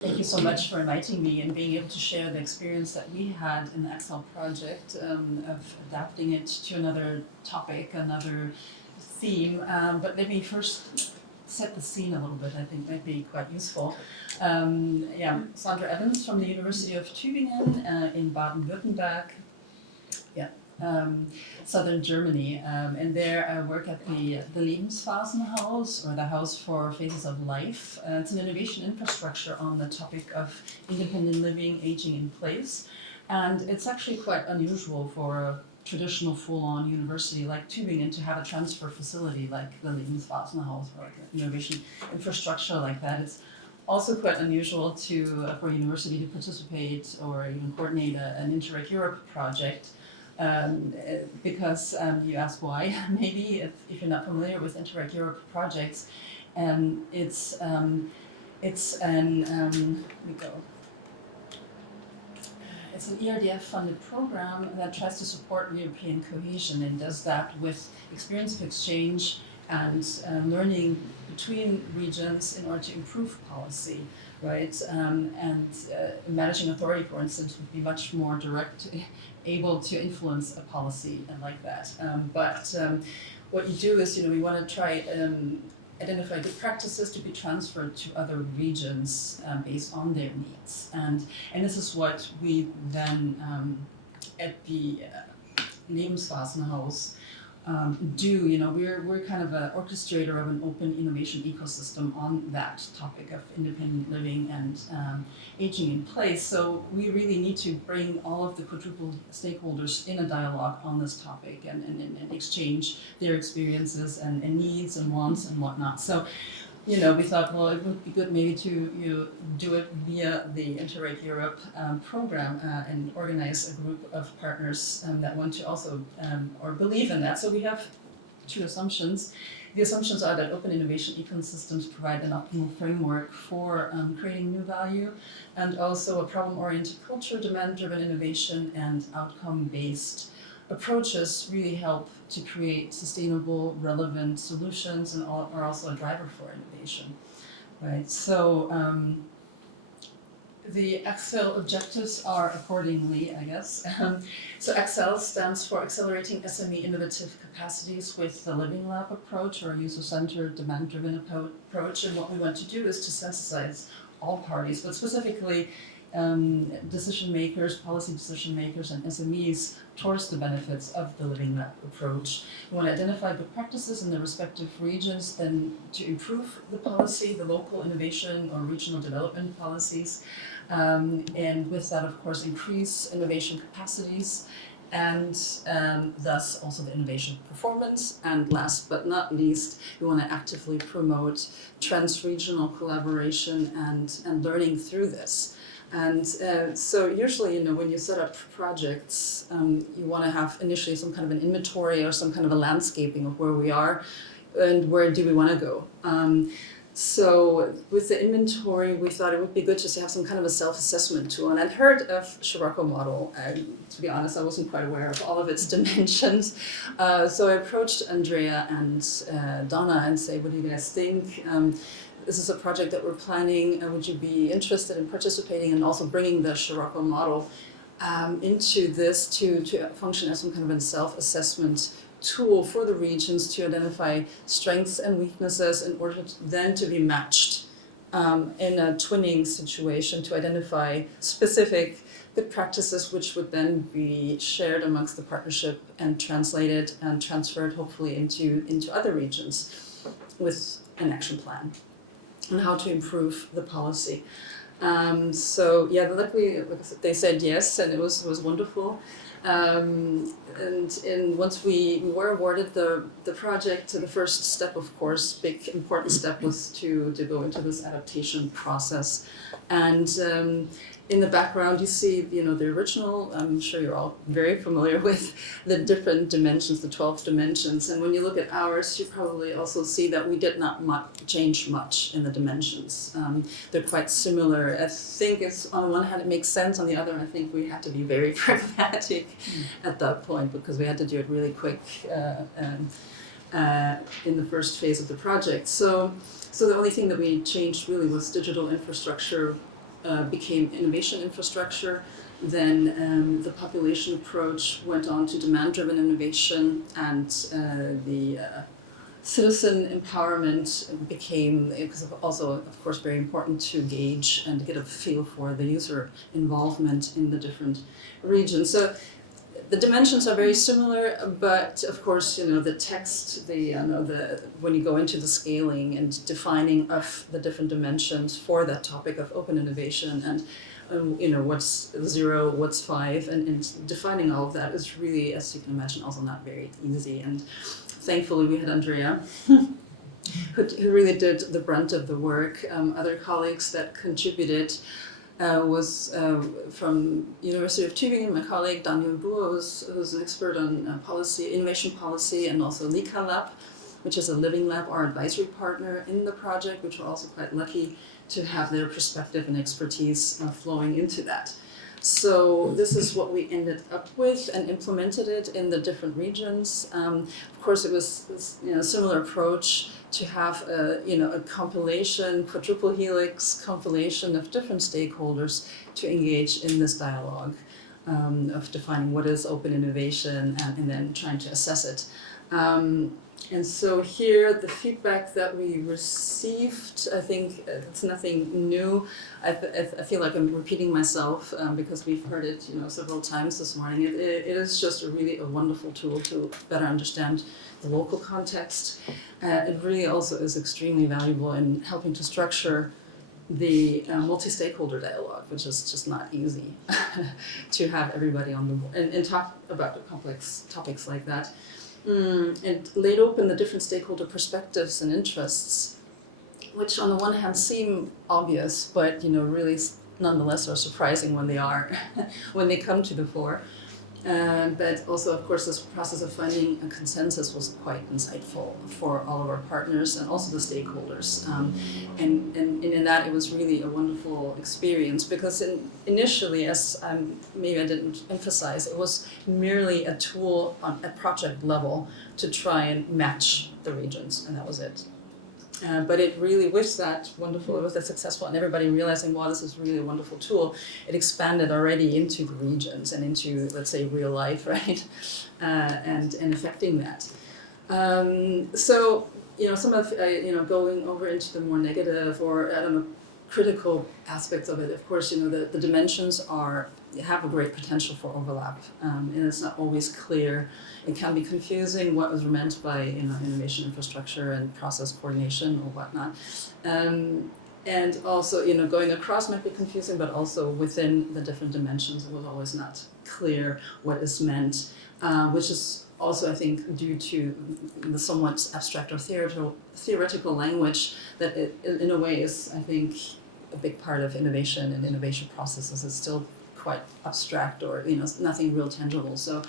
Thank you so much for inviting me and being able to share the experience that we had in the Excel project of adapting it to another topic, another theme. But let me first set the scene a little bit. I think might be quite useful. Sandra Evans from the University of Tübingen in Baden-Württemberg. Yeah, southern Germany, and there I work at the Lebensphasenhaus, or the House for Phases of Life. It's an innovation infrastructure on the topic of independent living, aging in place, and it's actually quite unusual for a traditional full-on university like Tübingen to have a transfer facility like the Lebensphasenhaus, or like an innovation infrastructure like that. It's also quite unusual for a university to participate or even coordinate an Interreg Europe project, because you ask why. Maybe if you're not familiar with Interreg Europe projects, it's an let me go. It's an ERDF-funded program that tries to support European cohesion and does that with experience of exchange and learning between regions in order to improve policy, right? Managing authority, for instance, would be much more direct, able to influence a policy and like that. But what you do is, we want to try identify good practices to be transferred to other regions based on their needs. And this is what we then at the Lebensphasenhaus do. We're kind of an orchestrator of an open innovation ecosystem on that topic of independent living and aging in place. So we really need to bring all of the quadruple stakeholders in a dialogue on this topic and exchange their experiences and needs and wants and whatnot. So we thought, well, it would be good maybe to do it via the Interreg Europe program and organize a group of partners that want to also or believe in that. So we have two assumptions. The assumptions are that open innovation ecosystems provide an optimal framework for creating new value, and also a problem-oriented culture, demand-driven innovation, and outcome-based approaches really help to create sustainable, relevant solutions and are also a driver for innovation, right? So the Excel objectives are accordingly, I guess. So Excel stands for Accelerating SME Innovative Capacities with the Living Lab approach, or user-centered, demand-driven approach. And what we want to do is to sensitize all parties, but specifically decision makers, policy decision makers, and SMEs towards the benefits of the Living Lab approach. We want to identify good practices in the respective regions, then to improve the policy, the local innovation or regional development policies, and with that, of course, increase innovation capacities and thus also the innovation performance. And last but not least, we want to actively promote trans-regional collaboration and learning through this. And so usually, when you set up projects, you want to have initially some kind of an inventory or some kind of a landscaping of where we are and where do we want to go. So with the inventory, we thought it would be good just to have some kind of a self-assessment tool. And I'd heard of Scirocco model, and to be honest, I wasn't quite aware of all of its dimensions. So I approached Andrea and Donna and say, what do you guys think? This is a project that we're planning. Would you be interested in participating and also bringing the Scirocco model into this to function as some kind of a self-assessment tool for the regions to identify strengths and weaknesses in order then to be matched in a twinning situation to identify specific good practices which would then be shared amongst the partnership and translated and transferred hopefully into other regions with an action plan on how to improve the policy. Luckily they said yes, and it was wonderful. And once we were awarded the project, the first step, of course, big important step was to go into this adaptation process. And in the background, you see, the original. I'm sure you're all very familiar with the different dimensions, the 12 dimensions. And when you look at ours, you probably also see that we did not change much in the dimensions. They're quite similar. I think it's on the one hand it makes sense. On the other, I think we had to be very pragmatic at that point because we had to do it really quick in the first phase of the project. So the only thing that we changed really was digital infrastructure became innovation infrastructure. Then the population approach went on to demand-driven innovation, and the citizen empowerment became, because also, of course, very important to gauge and get a feel for the user involvement in the different regions. So the dimensions are very similar, but of course, the text, when you go into the scaling and defining of the different dimensions for that topic of open innovation and what's 0, what's 5, and defining all of that is really, as you can imagine, also not very easy. And thankfully, we had Andrea, who really did the brunt of the work. Other colleagues that contributed was from University of Tübingen, my colleague Daniel Buhr, who's an expert on innovation policy, and also Lika Lab, which is a living lab, our advisory partner in the project, which we're also quite lucky to have their perspective and expertise flowing into that. So this is what we ended up with and implemented it in the different regions. Of course, it was a similar approach to have a compilation, quadruple helix compilation of different stakeholders to engage in this dialogue of defining what is open innovation and then trying to assess it. And so here, the feedback that we received, I think it's nothing new. I feel like I'm repeating myself because we've heard it, several times this morning. It is just a wonderful tool to better understand the local context. It really also is extremely valuable in helping to structure the multi-stakeholder dialogue, which is just not easy to have everybody on the board and talk about complex topics like that. And laid open the different stakeholder perspectives and interests, which on the one hand seem obvious, but really nonetheless are surprising when they are, when they come to the fore. But also, of course, this process of finding a consensus was quite insightful for all of our partners and also the stakeholders. And in that, it was really a wonderful experience because initially, as maybe I didn't emphasize, it was merely a tool on a project level to try and match the regions, and that was it. But it really, with that successful, and everybody realizing, wow, this is really a wonderful tool, it expanded already into the regions and into, let's say, real life, right? And affecting that. So, some of, going over into the more negative or, critical aspects of it, of course, the dimensions have a great potential for overlap, and it's not always clear. It can be confusing what was meant by innovation infrastructure and process coordination or whatnot, and also going across might be confusing, but also within the different dimensions it was always not clear what is meant, which is also I think due to the somewhat abstract or theoretical language that it, in a way is I think a big part of innovation and innovation processes is still quite abstract or nothing real tangible. So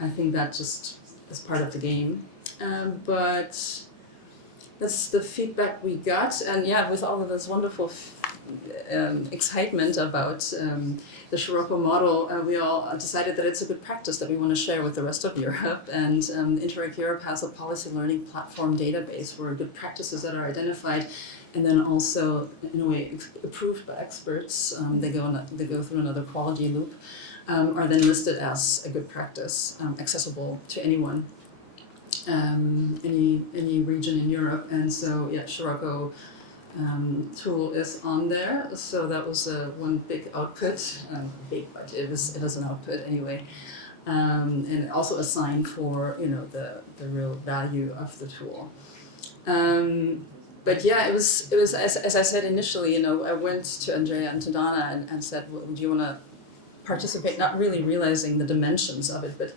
I think that just is part of the game. But that's the feedback we got, and with all of this wonderful excitement about the Scirocco model, we all decided that it's a good practice that we want to share with the rest of Europe. And Interreg Europe has a policy learning platform database where good practices that are identified and then also, in a way, approved by experts, they go through another quality loop, are then listed as a good practice, accessible to anyone, any region in Europe. And so, Scirocco tool is on there. So that was one big output, big, but it is an output anyway. And also a sign for the real value of the tool. But it was as I said initially, I went to Andrea and to Donna and said, well, do you want to participate? Not really realizing the dimensions of it, but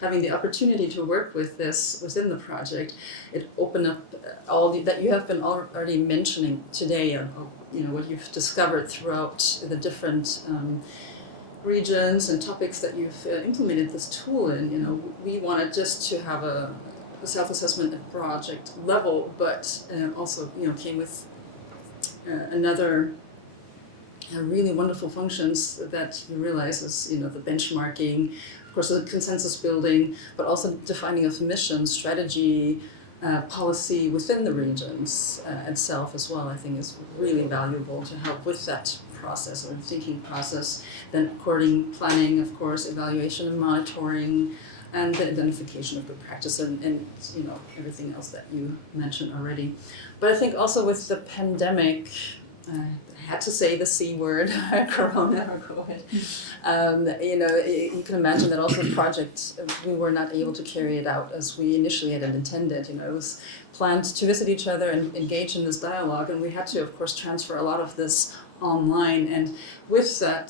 having the opportunity to work with this within the project, it opened up all that you have been already mentioning today, what you've discovered throughout the different regions and topics that you've implemented this tool in. We wanted just to have a self-assessment at project level, but also came with another really wonderful functions that you realize is the benchmarking, of course the consensus building, but also defining of mission, strategy, policy within the regions itself as well. I think is really valuable to help with that process or thinking process, then according planning, of course, evaluation and monitoring, and the identification of good practice and you know, everything else that you mentioned already. But I think also with the pandemic, I had to say the C word, Corona or COVID. You know, you can imagine that also the project, we were not able to carry it out as we initially had intended. You know, it was planned to visit each other and engage in this dialogue, and we had to, of course, transfer a lot of this online. And with that,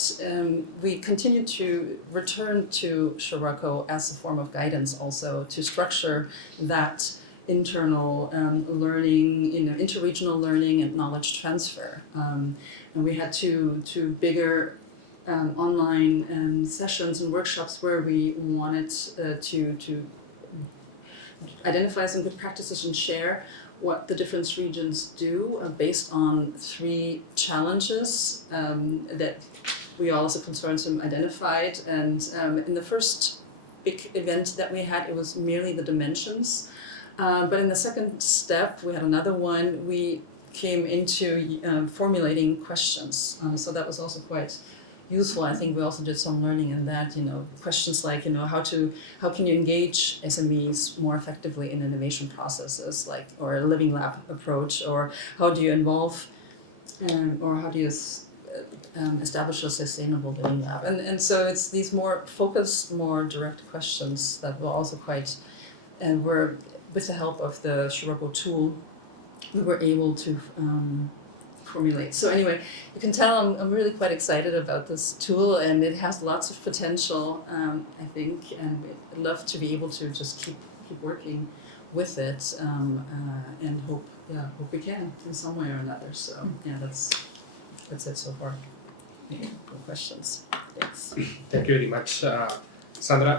we continued to return to Scirocco as a form of guidance also to structure that internal learning, you know, interregional learning and knowledge transfer. And we had two bigger online sessions and workshops where we wanted to identify some good practices and share what the different regions do based on 3 challenges that we all as a consortium identified. And in the first big event that we had, it was merely the dimensions. But in the second step, we had another one, we came into formulating questions. So that was also quite useful. I think we also did some learning in that, you know, questions like, you know, how can you engage SMEs more effectively in innovation processes, like, or a living lab approach, or how do you involve, or how do you establish a sustainable living lab? And so it's these more focused, more direct questions that were also quite, and were, with the help of the Scirocco tool, we were able to formulate. So anyway, you can tell I'm really quite excited about this tool, and it has lots of potential, I think, and I'd love to be able to just keep working with it, and hope we can in some way or another. So yeah, that's it so far. Any questions? Thanks. Thank you very much, Sandra.